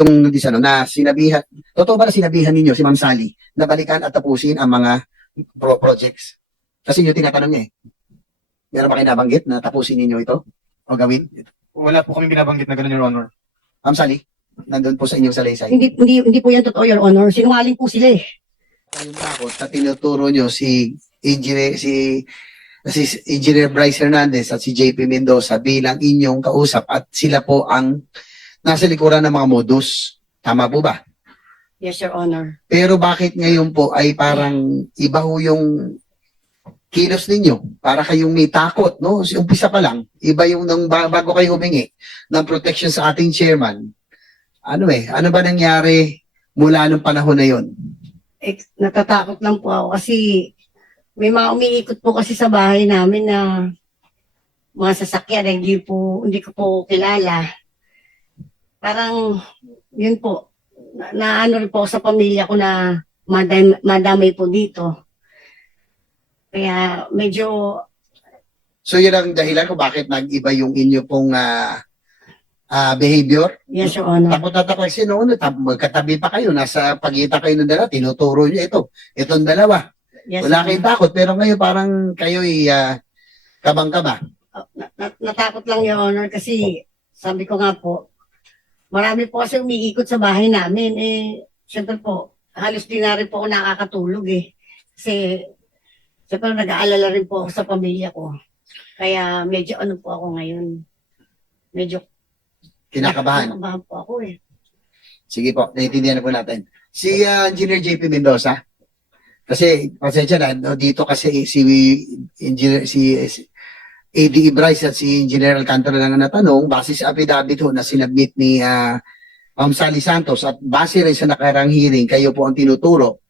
Itong ano, na sinabihan, totoo ba na sinabihan ninyo si Ma'am Sally na balikan at tapusin ang mga pro projects? Kasi yung tinatanong niya eh. Meron ba kayo nabanggit na tapusin ninyo ito? O gawin? Wala po kami binabanggit na gano'n, Your Honor. Ma'am Sally, nandun po sa inyong salaysay. Hindi, hindi, hindi po yan totoo, Your Honor. Sinungaling po sila eh. Yung takot na tinuturo nyo si engineer, si si Engineer Bryce Hernandez at si JP Mendoza bilang inyong kausap at sila po ang nasa likuran ng mga modus. Tama po ba? Yes, Your Honor. Pero bakit ngayon po ay parang iba ho yung kilos ninyo? Para kayong may takot, no? Umpisa pa lang, iba yung nang ba- bago kayo humingi ng protection sa ating chairman. Ano eh, ano ba nangyari mula nung panahon na yon? Eh, natatakot lang po ako kasi may mga umiikot po kasi sa bahay namin na mga sasakyan na hindi po, hindi ko po kilala. Parang, yun po, na, naano rin po sa pamilya ko na madam, madamay po dito. Kaya medyo So yun ang dahilan kung bakit nag-iba yung inyo pong ah, ah, behavior. Yes, Your Honor. Takot na takot kasi noon, tab- magkatabi pa kayo, nasa pagitan kayo ng dalawa, tinuturo nyo ito. Itong dalawa. Yes, Wala kayong takot, pero ngayon parang kayo ay ah, kabang-kaba. Honor. Na- na- natakot lang, Your Honor, kasi sabi ko nga po, marami po kasi umiikot sa bahay namin. Eh, syempre po, halos di na rin po ako nakakatulog eh. Kasi, syempre nag-aalala rin po ako sa pamilya ko. Kaya medyo ano po ako ngayon. Medyo Kinakabahan. Kinakabahan po ako eh. Sige po, naiintindihan na po natin. Si ah, Engineer JP Mendoza, kasi pasensya na, no, dito kasi si Engineer si, si ADE Bryce at si Engineer Alcantara lang ang natanong base sa affidavit ho na sinabit ni ah, Ma'am Sally Santos at base rin sa nakarang hearing, kayo po ang tinuturo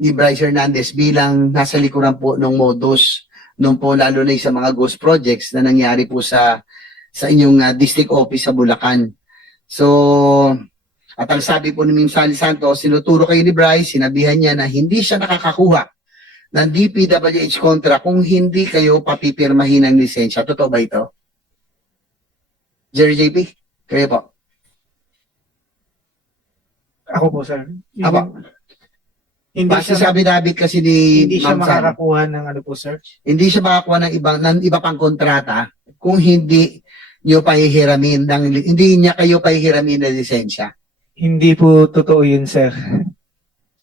ni Bryce Hernandez bilang nasa likuran po ng modus nung po lalo na sa mga ghost projects na nangyari po sa sa inyong ah, district office sa Bulacan. So, at ang sabi po ni Mim Sally Santos, sinuturo kayo ni Bryce, sinabihan niya na hindi siya nakakakuha ng DPWH kontra kung hindi kayo papipirmahin ng lisensya. Totoo ba ito? Jerry JP? Kayo po. Ako po, sir. Yung- Aba. Hindi Base siya, sa affidavit kasi ni hindi siya Ma'am makakakuha ng ano po, sir. hindi siya makakuha ng ibang ng iba pang kontrata kung hindi niyo pahihiramin ng hindi niya kayo pahihiramin ng lisensya. Hindi po totoo yun, sir.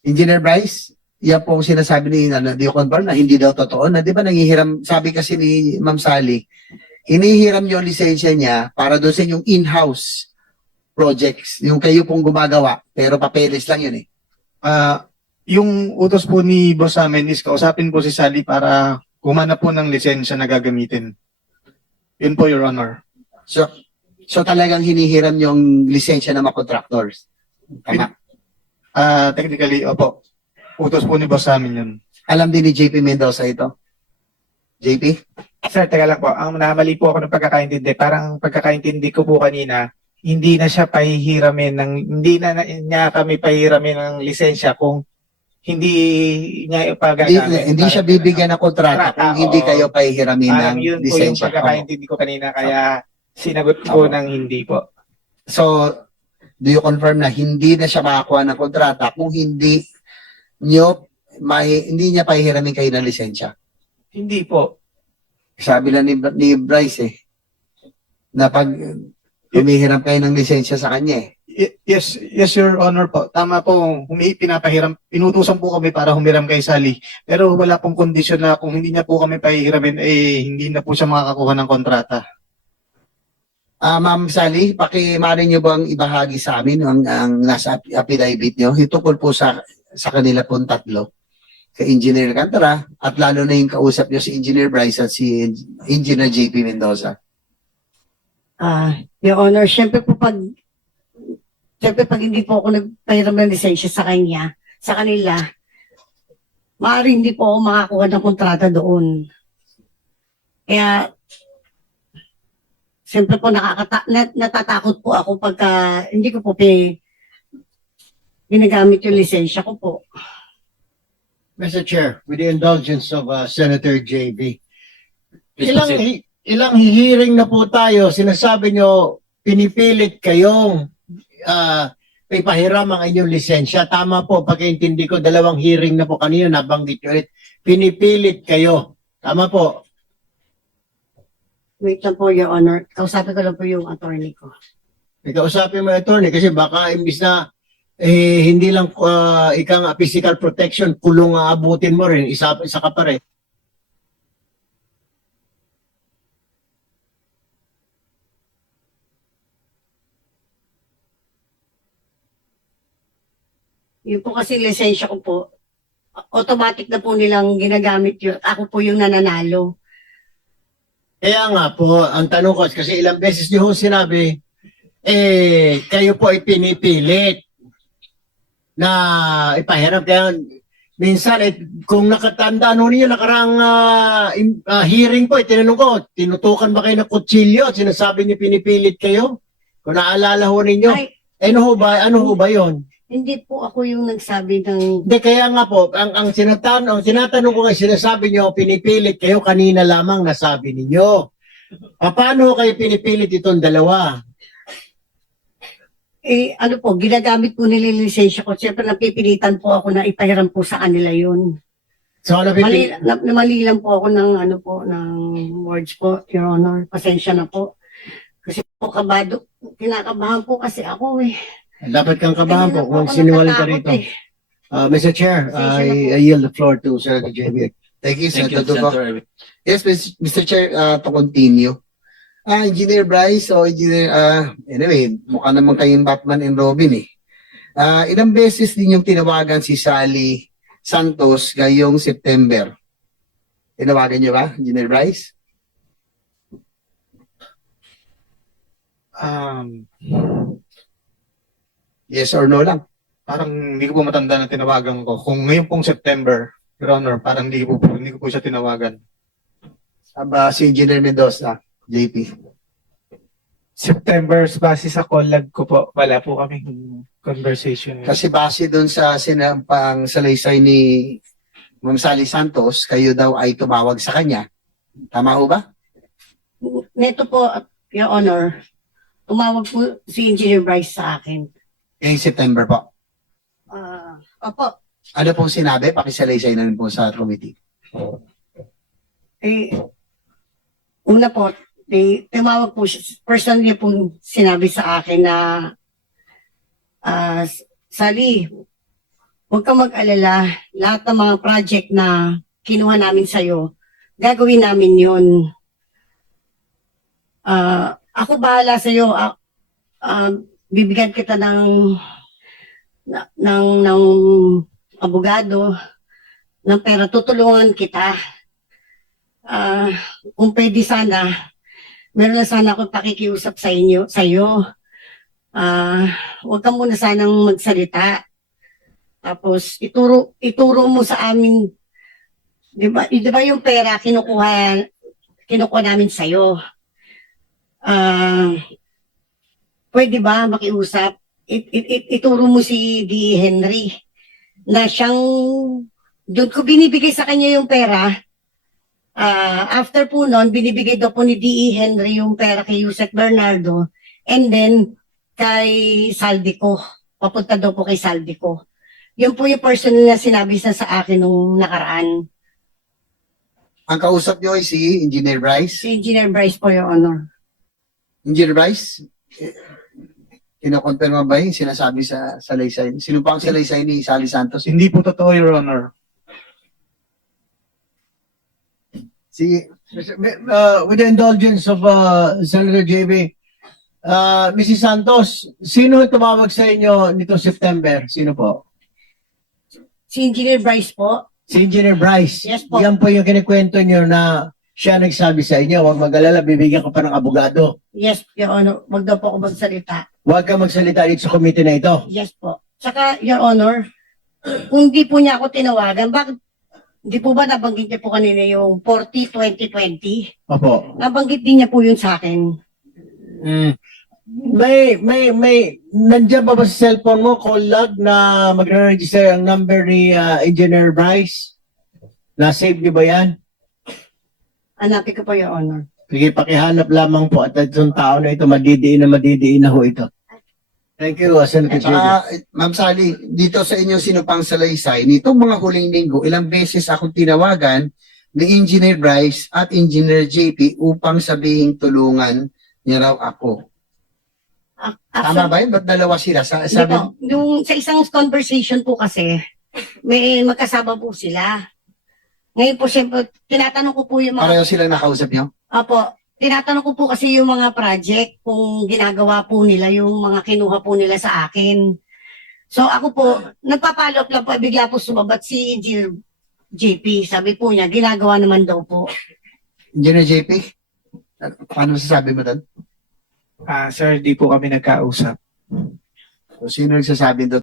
Engineer Bryce, yan po sinasabi ni ano, di confirm na hindi daw totoo na di ba nangihiram, sabi kasi ni Ma'am Sally, hinihiram ang lisensya niya para doon sa inyong in-house projects, yung kayo pong gumagawa, pero papeles lang yun eh. Ah, yung utos po ni boss amin is kausapin po si Sally para gumana po ng lisensya na gagamitin. Yun po, Your Honor. So, so talagang hinihiram ang lisensya ng mga contractors. Tama. Ah, technically, opo. Utos po ni boss sa amin yun. Alam din ni JP Mendoza ito. JP? Sir, teka lang po. Ang namali po ako ng pagkakaintindi. Parang pagkakaintindi ko po kanina, hindi na siya pahihiramin ng hindi na, na niya kami pahihiramin ng lisensya kung hindi niya Hindi, ipagagamit. hindi siya bibigyan ng kontrata kung hindi kayo pahihiramin ng Parang yun po yung lisensya. Pagkakaintindi ko kanina kaya sinagot ko ng hindi po. So, do you confirm na hindi na siya makakuha ng kontrata kung hindi nyo, may, hindi niya pahihiramin kayo ng lisensya? Hindi po. Sabi lang ni, ni Bryce eh, na pag humihiram kayo ng lisensya sa kanya eh. Y- Yes, yes, Your Honor po. Tama po, humi, pinapahiram, pinutusan po kami para humiram kay Sally. Pero wala pong kondisyon na kung hindi niya po kami pahihiramin, eh, hindi na po siya makakakuha ng kontrata. Ah, Ma'am Sally, pakimari niyo bang ibahagi sa amin ang, ang nasa ap- affidavit niyo? Itungkol po sa, sa kanila pong tatlo. Kay Engineer Cantara at lalo na yung kausap niyo si Engineer Bryce at si Engineer JP Mendoza. Ah, Your Honor, syempre po pag syempre pag hindi po ako nagpahiram ng lisensya sa kanya, sa kanila, maaari hindi po ako makakuha ng kontrata doon. Kaya, syempre po nakakata nat- natatakot po ako pagka hindi ko po pi ginagamit yung lisensya ko po. Mr. Chair, with the indulgence of uh, Senator JB, ilang hi- ilang hearing na po tayo, sinasabi nyo, pinipilit kayong uh, ipahiram ang inyong lisensya. Tama po, pagkaintindi ko, dalawang hearing na po kanina, nabanggit nyo ulit. Pinipilit kayo. Tama po. Wait lang po, Your Honor. Kausapin ko lang po yung attorney ko. Ikausapin mo yung attorney kasi baka imbis na eh, hindi lang uh, ika nga physical protection, kulong ang abutin mo rin, isa, isa ka pa rin. Yun po kasi lisensya ko po, automatic na po nilang ginagamit yun. Ako po yung nananalo. Kaya nga po, ang tanong ko, kasi ilang beses niyo ho sinabi, eh, kayo po ay pinipilit na ipahiram. Kaya minsan, eh, kung nakatandaan ho ninyo, nakarang ah, in- ah, hearing po, eh, tinanong ko, tinutukan ba kayo ng kutsilyo sinasabi niyo pinipilit kayo? Kung naalala ho ninyo, Ay, eh, ano ho ba, ano ho ba yun? hindi po ako yung nagsabi ng Hindi, kaya nga po, ang, ang, sinatan, ang tinatanong ko kayo, sinasabi niyo, pinipilit kayo, kanina lamang nasabi ninyo. Pa- Paano kayo pinipilit itong dalawa? Eh, ano po, ginagamit po nila yung lisensya ko. Siyempre, napipilitan po ako na ipahiram po sa kanila yun. So, ano Mali, na, na- mali lang po ako ng, ano po, ng words po, Your Honor. Pasensya na po. Kasi po, kabado, kinakabahan po kasi ako eh. Dapat kang kabahan po kung ako sinungaling ka rito. eh. Uh, Mr. Chair, I. I yield the floor to Senator JB. Thank you, Thank you, Senator Irwin. Yes, Mr. Mr. Chair, uh, to continue. Ah, Engineer Bryce o Engineer, ah, anyway, mukha naman kayong Batman and Robin eh. Ah, ilang beses din yung tinawagan si Sally Santos ngayong September. Tinawagan niyo ba, Engineer Bryce? Um, Yes or no lang? parang hindi ko po matanda na tinawagan ko. Kung ngayon pong September, Your Honor, parang hindi ko po, hindi ko po siya tinawagan. Aba, si Engineer Mendoza, JP. September, base sa collab ko po, wala po kami conversation. Kasi base doon sa sinampang salaysay ni Ma'am Sally Santos, kayo daw ay tumawag sa kanya. Tama ho ba? Neto po, Your Honor, tumawag po si Engineer Bryce sa akin. Ngayong September po. Ah, opo, Ano pong sinabi? Pakisalaysay na rin po sa committee. eh, una po, eh, tumawag po siya, personally pong sinabi sa akin na, ah, Sally, huwag kang mag-alala, lahat ng mga project na kinuha namin sa'yo, gagawin namin yun. Ah, ako bahala sa'yo, ah, ah, bibigyan kita ng, na, ng, ng abogado, ng pera, tutulungan kita. Ah, kung pwede sana, meron na sana akong pakikiusap sa inyo, sa iyo. Ah, huwag ka muna sanang magsalita. Tapos ituro ituro mo sa amin 'di ba? 'Di ba yung pera kinukuha kinukuha namin sa iyo. Ah, pwede ba makiusap? It, it, it, ituro mo si D. Henry na siyang doon ko binibigay sa kanya yung pera Ah, after po noon, binibigay daw po ni D.E. Henry yung pera kay Yusek Bernardo and then kay Saldico. Papunta daw po kay Saldico. Yun po yung personal na sinabi sa sa akin nung nakaraan. Ang kausap niyo ay si Engineer Bryce. Si Engineer Bryce po, Your Honor. Engineer Bryce, eh, kinokonfirma ba yung sinasabi sa salaysay? Sino pa ang salaysay ni Sally Santos? Hindi po totoo, Your Honor. Si Uh, with the indulgence of uh, Senator JB, uh, Mrs. Santos, sino tumawag sa inyo nitong September? Sino po? Si Engineer Bryce po, Si Engineer Bryce. Yes po. Yan po yung kinikwento nyo na siya nagsabi sa inyo, huwag mag-alala, bibigyan ko pa ng abogado. yes, Your Honor, wag daw po ako magsalita. Huwag ka magsalita dito sa committee na ito. Yes po. Tsaka, Your Honor, kung di po niya ako tinawagan, bakit di po ba nabanggit niya po kanina yung 40-2020? Opo. Nabanggit din niya po yun sa akin. Mm. May, may, may, nandiyan ba ba sa cellphone mo, call log, na magre-register ang number ni uh, Engineer Bryce? Na-save niyo ba yan? Hanapin ko po, Your Honor. Sige, pakihanap lamang po at itong tao na ito, madidiin na madidiin na ho ito. Thank you, uh, Senator. Saka, eh, Ma'am Sally, dito sa inyong sinupang salaysay, nitong mga huling linggo, ilang beses akong tinawagan ni Engineer Bryce at Engineer JP upang sabihin tulungan niya raw ako. Ac- Tama ba yun? Ba't dalawa sila? Sa, Hindi sabi, po. Yung sa isang conversation po kasi, may magkasama po sila. Ngayon po, siyempre, tinatanong ko po yung mga, pareho silang nakausap niyo? apo, tinatanong ko po kasi yung mga project, kung ginagawa po nila, yung mga kinuha po nila sa akin. So ako po, nagpapalo up lang po, bigla po sumabat si Engineer JP. Sabi po niya, ginagawa naman daw po. Engineer JP? Paano masasabi mo doon? Ah, sir, di po kami nagkausap. O sino nagsasabi doon?